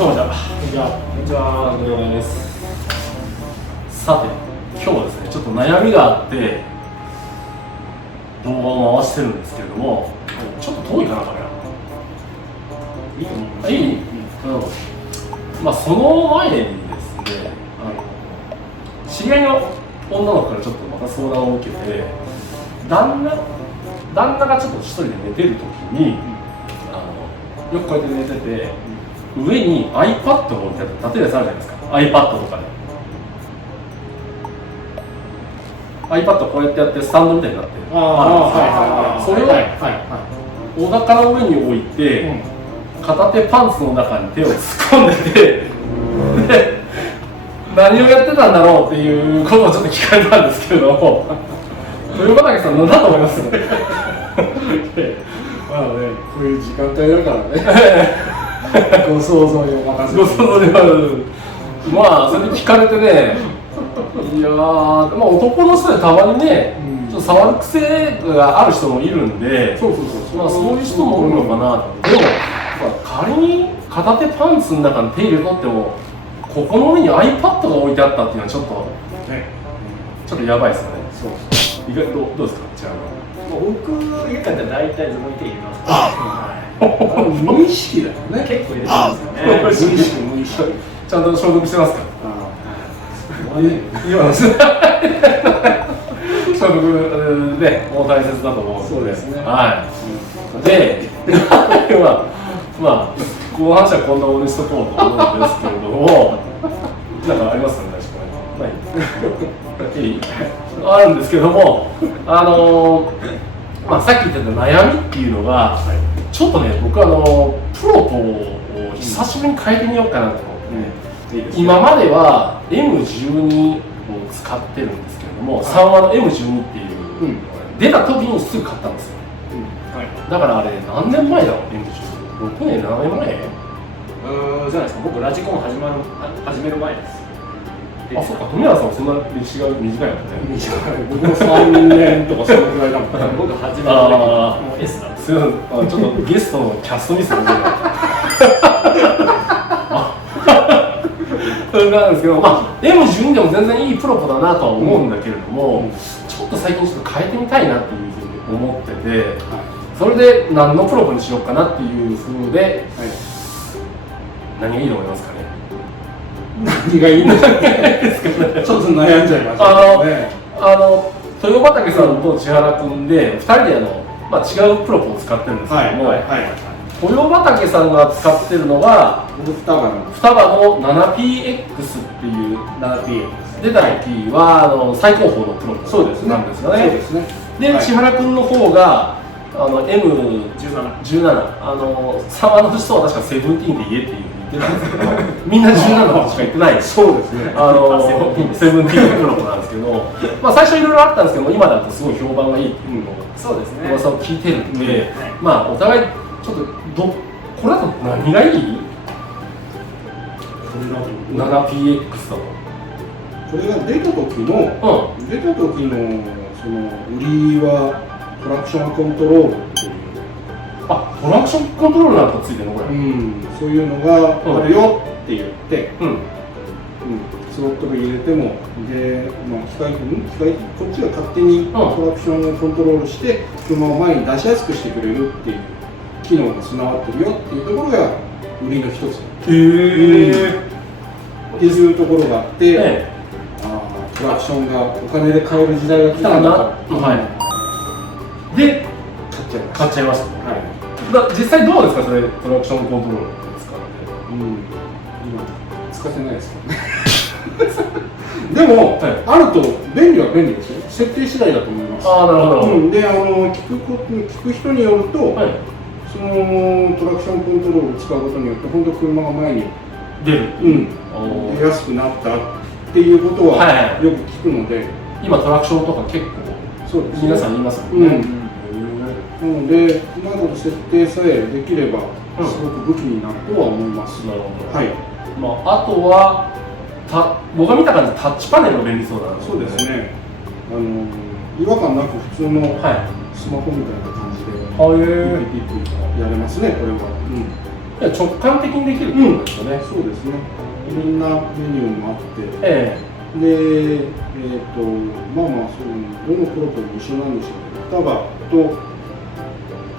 どうもじゃあ、こんにちは。お願いです。さて、今日はですね、ちょっと悩みがあって動画を回してるんですけれども、ちょっと遠いかな、カメラ。いい？まあその前にですね、知り合いの女の子からちょっとまた相談を受けて、旦那がちょっと一人で寝てる時に、よくこうやって寝てて、上に iPad を置いてあって、例えばやつあるじゃないですか、 iPad とかで iPad こうやってやってスタンドみたいになってる、それをお腹の上に置いて、片手パンツの中に手を突っ込んでてで、何をやってたんだろうっていうことをちょっと聞かれたんですけれども、豊畑さん何だと思います？まあね、こういう時間帯だからね。ご想像にお任せ。ご想像にまあそれに聞かれてね、いやー、まあ男の人でたまにね、ちょっと触る癖がある人もいるんで、まあそういう人もいるのかなと。でも、仮に片手パンツの中に手入れとっても、ここの上に iPad が置いてあったっていうのはちょっとやばいですよね。意外とどうですか？じゃあ僕、家帰ったら大体ズボンに手入れますから無意識だよね。結構入れてますよね。無意識。ちゃんと消毒してますか？今の消毒ね、もう大切だと思うので。そうですね。はい。で、まあこの話はこんなものにしとこうと思うんですけれども、なんかありますかね？ない？あるんですけども、まあさっき言ってた悩みっていうのが、ちょっとね、僕プロポを久しぶりに変えてみようかなと思ってね。今までは M12 を使ってるんですけれども、3話の M12 っていう、出た時にすぐ買ったんですよ。だからあれ何年前だろう？ M12、6年、7年前？じゃないですか。僕ラジコン始める前です。あ、そっか、富永さんはそんな歴史が短いもんね。僕も3年とかそのくらいだもんね。僕始めた時もう S だ。すいません、ちょっとゲストのキャストミスが出てそれなんですけど、まあ M12 でも全然いいプロポだなとは思うんだけれども、ちょっと最近ちょっと変えてみたいなっていうふうに思ってて、それで何のプロポにしようかなっていうふうで、何がいいと思いますかね？何がいいのかね。ちょっと悩んじゃいましたね。豊畑さんと千原君で2人でまあ、違うプロポを使ってるんですけども、豊畑さんが使ってるのが双葉の 7PX っていう 7PX 出た時は最高峰のプロポなんですよね。で、千原君の方がM17、3話の人は確かセブンティーンで言えっていう言ってたんですけど、みんな17としか言ってない。そうですね。セブンティーンのプロポなんですけど、まあ最初いろいろあったんですけど、今だとすごい評判がいいっていうのを噂を聞いてるんで、まあお互いちょっとこれだと何がいい？ 7PX だと。これが出た時のその売りはトラクションコントロールっていう。トラクションコントロールなんかついてるのこれ？そういうのがあるよって言って、スロットル入れても、で、機械こっちが勝手にトラクションをコントロールして車を前に出しやすくしてくれるっていう機能が備わってるよっていうところが売りの一つ。っていうところがあって、トラクションがお金で買える時代が来たんだと。で、買っちゃいました。実際どうですか、それトラクションコントロール使って？今使ってないですけどね。でも、あると便利は便利ですよ。設定次第だと思います。なるほど。で、聞く人によると、そのトラクションコントロールを使うことによって本当車が前に出る、出やすくなったっていうことはよく聞くので、今トラクションとか結構皆さん言いますもんね。なので、うまいこと設定さえできればすごく武器になるとは思います。なるほど。あとは僕が見た感じタッチパネルが便利そうだな。そうですね。違和感なく普通のスマホみたいな感じでピッピッピッピッやれますね、これは。直感的にできるってことですよね。そうですね。いろんなメニューもあって、えで、まあまあどのプロとも一緒なんでしょうけど、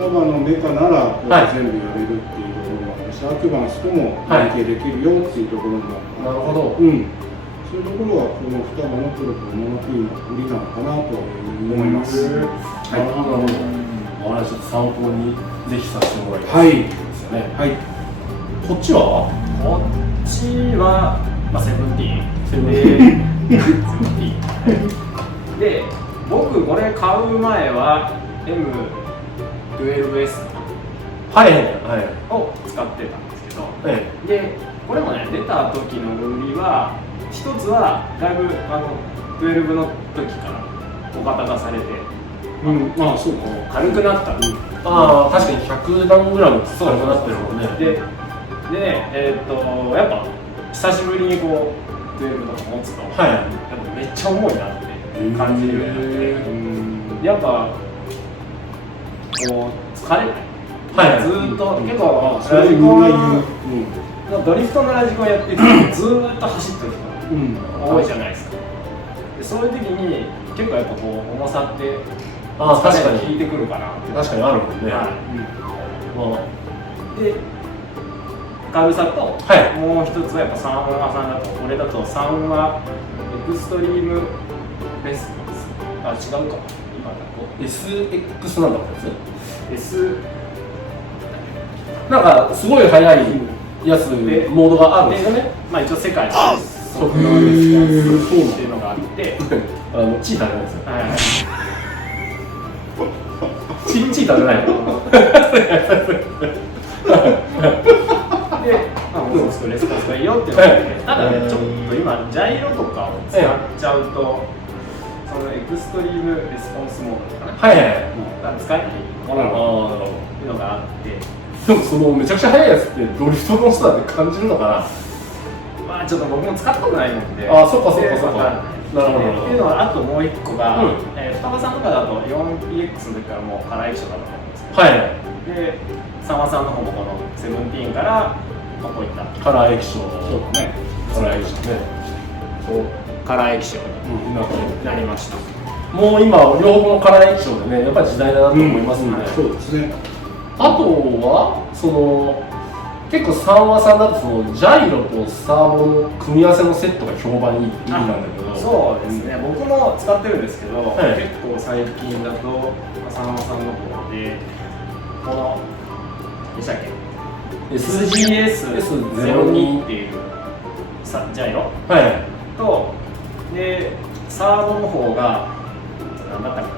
双葉のメカなら全部やれるっていうところもあるし、アキュバンスとも連携できるよっていうところもあって、なるほど。そういうところはこの双葉のプロとモノ P の売りなのかなと思います。なるほど。ちょっと参考にぜひさせてもらいたいですよね。はい。こっちは？こっちは、セブンティーンで、僕これ買う前は M12S を使ってたんですけど、でこれもね、出た時の売りは一つはだいぶ12の時から小型化されて、そうか、軽くなった。確かに100何グラム軽くなってるもんね。でやっぱ久しぶりにこう12とか持つと、やっぱめっちゃ重いなって感じるようになって、やっぱこう疲れない。ずーっと結構ラジコンドリフトのラジコンやっててずーっと走ってる人多いじゃないですか。でそういう時に結構やっぱこう重さって確かに効いてくるかなって。確かにあるもんね。で軽さと、もう一つはやっぱ3話さんだと、これだと3話エクストリームベストです。違うか今だと SX なんだったやつ？ S なんかすごい速いやつでモードがあるんですよね。一応世界速度のベストっていうのがあってチーターじゃないですよ。チーターじゃないの？で、もう少しレスポンスがいいよっていうので、ただね、ちょっと今ジャイロとかを使っちゃうと、そのエクストリームレスポンスモードとかね、使えないものっていうのがあって、でもそのめちゃくちゃ速いやつってドリフトの人だって感じるのかな。ちょっと僕も使ったことないので、そうか。なるほど。っていうのはあともう一個が、双葉さんとかだと 4PX の時からもうカラー液晶だと思うんですけど、で、三和さんの方もこの17からこういったカラー液晶、カラー液晶ね、カラー液晶になりました。もう今両方のカラー液晶でね、やっぱり時代だなと思いますので、そうですね。あとは結構三和さんだとジャイロとサーボの組み合わせのセットが評判いいって意味なんだけど、そうですね、僕も使ってるんですけど、結構最近だと三和さんの方でこのでしたっけ SGS02 っていうジャイロと、でサーボの方が何だったか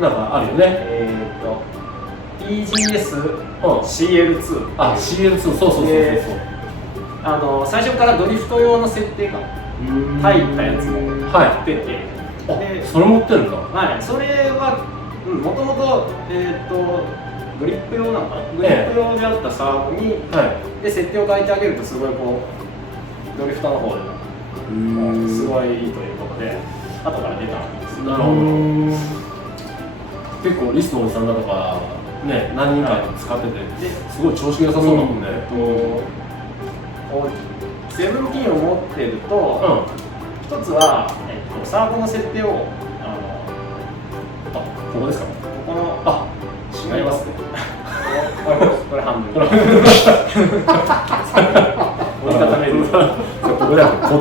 なんかあるよね。EGS-CL2。CL2、そう。最初からドリフト用の設定が入ったやつも出て、それ持ってるんだ。それはもともとグリップ用なのかな、グリップ用であったサーボに、で設定を変えてあげるとすごいこうドリフトの方でもすごいいいということで後から出たんです。なるほど。結構リスのおじさんだとかね、何人か使ってて、すごい調子が良さそうだもんね。17を持ってると、一つはサーボの設定をここですか？ここの違いますね。これ半分。折りたためる。こ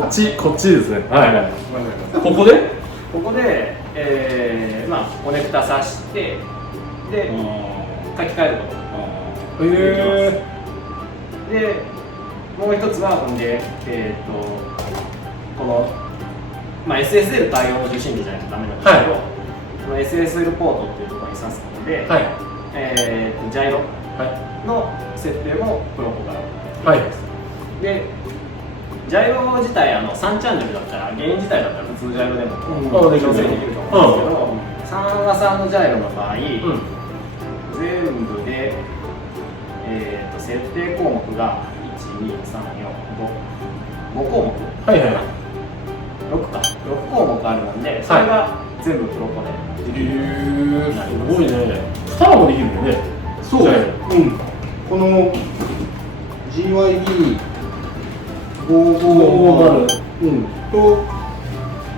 っちですね。ここでコネクタ挿してで書き換えることができます。でもう一つはこのSSL 対応の受信機じゃないとダメなんですけど、この SSL ポートっていうところに挿すことで、ジャイロの設定もプロポができます。でジャイロ自体3チャンネルだったら、ゲイン自体だったら普通ジャイロでも調整できると思うんですけど、3和さんのジャイロの場合、全部で、設定項目が1、2、3、4、5項目、6項目あるので、それが全部プロポでできるようになります。すごいね。2もできるよね。そう、この GYD550 と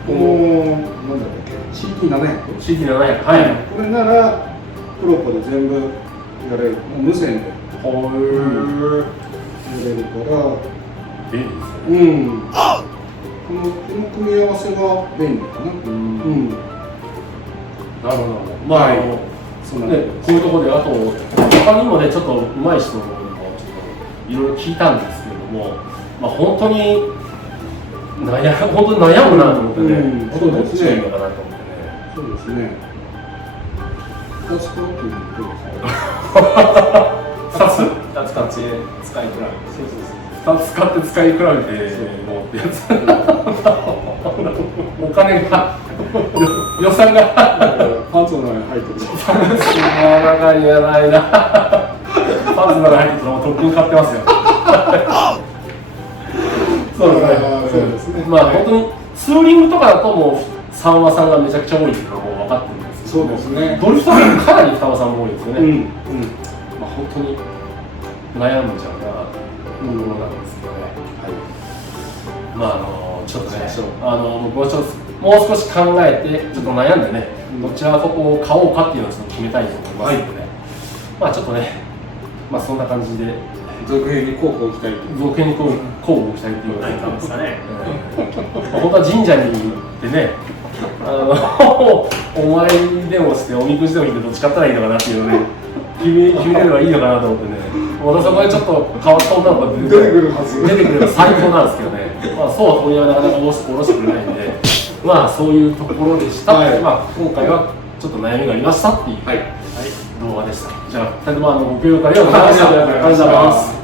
このなんだっけ CT700 はい。これならプロポで全部やれる、もう無線でほやれるから便利ですね。この組み合わせが便利かな。なるほど。まあそうね、こういうところであと他にもねちょっと上手い人にもちょっといろいろ聞いたんですけれども、まあ本当に悩むなと思ってね、どっちがいいのかなと思ってね。そうですね。2つ使うっていうのはどうです2つ使って使い比べて。2つ使って使い比べてもうってやつ。お金が予算がパンツの中に入ってる。パンツの中にはないな。パンツの中に入ってるのとっくに買ってますよ。そうですね。まあ本当にツーリングとかだともう3話さんがめちゃくちゃ多いっていうのはもう分かってるんですけど、そうですね。ドリフトはかなり2話さんも多いですよね。まあ本当に悩んじゃうなところなんですけどね。まあちょっとね、僕はちょっともう少し考えてちょっと悩んでね、どちらここを買おうかっていうのをちょっと決めたいと思いますので、まあちょっとね、まあそんな感じで続編にこうご期待続編にこうご期待っていう何なんですかね。本当は神社に行ってね、お参りでもしておみくじでも行ってどっち買ったらいいのかなっていうのをね決めれればいいのかなと思ってね、またそこでちょっと変わった女の子が出てくるはず、出てくれば最高なんですけどね、まあそうは問屋はなかなか下ろしてくれないんで、まあそういうところでした、まあ今回はちょっと悩みがありましたっていう動画でした。じゃあ2人ともご協力ありがとうございました。ありがとうございます。